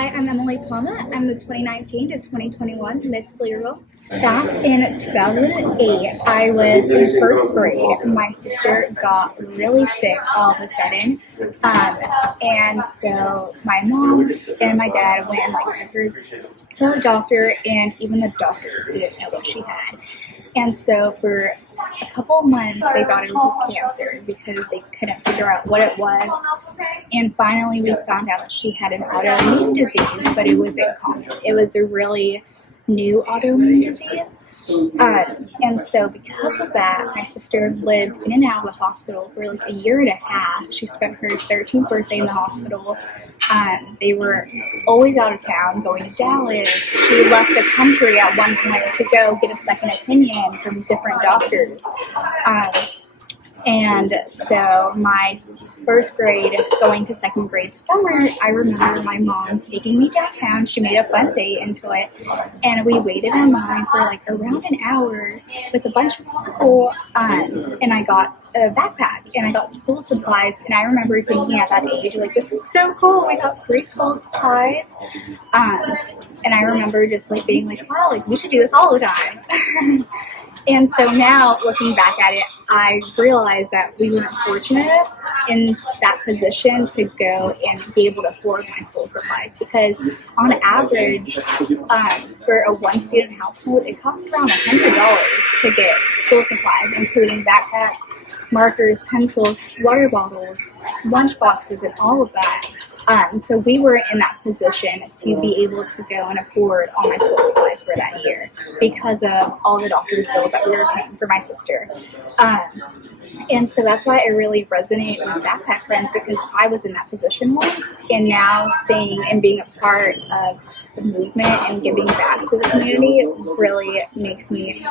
Hi, I'm Emelie Palma. I'm the 2019 to 2021 Miss Pflugerville. Back in 2008, I was in first grade. My sister got really sick all of a sudden. And so my mom and my dad went and took her to the doctor, and even the doctors didn't know what she had. And so for a couple of months, they thought it was cancer because they couldn't figure out what it was. And finally, we found out that she had an autoimmune disease, but it wasn't common. It was a really new autoimmune disease. And so because of that, my sister lived in and out of the hospital for like a year and a half. She spent her 13th birthday in the hospital. They were always out of town, going to Dallas. She left the country at one point to go get a second opinion from different doctors. And so my first grade going to second grade summer, I remember my mom taking me downtown. She made a fun day into it, and we waited in line for like around an hour with a bunch of people, and I got a backpack and I got school supplies. And I remember thinking at that age, like, this is so cool, we got free school supplies. And I remember just like being like, wow, like we should do this all the time. And so now, looking back at it, I realized that we weren't fortunate in that position to go and be able to afford my school supplies, because on average, for a one-student household, it costs around $100 to get school supplies, including backpacks, markers, pencils, water bottles, lunch boxes, and all of that. So we were in that position to be able to go and afford all my school supplies for that year because of all the doctor's bills that we were paying for my sister. And so that's why I really resonate with Backpack Friends, because I was in that position once, and now seeing and being a part of the movement and giving back to the community really makes me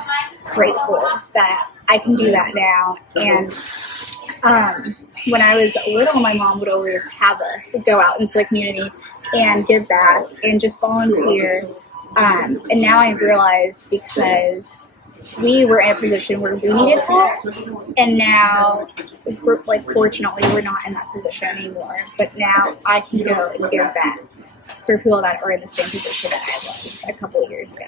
grateful that I can do that now. And when I was little, my mom would always have us go out into the community and give back and just volunteer. And now I realize, because we were in a position where we needed help, and now, fortunately, we're not in that position anymore. But now I can go and give back for people that are in the same position that I was a couple of years ago.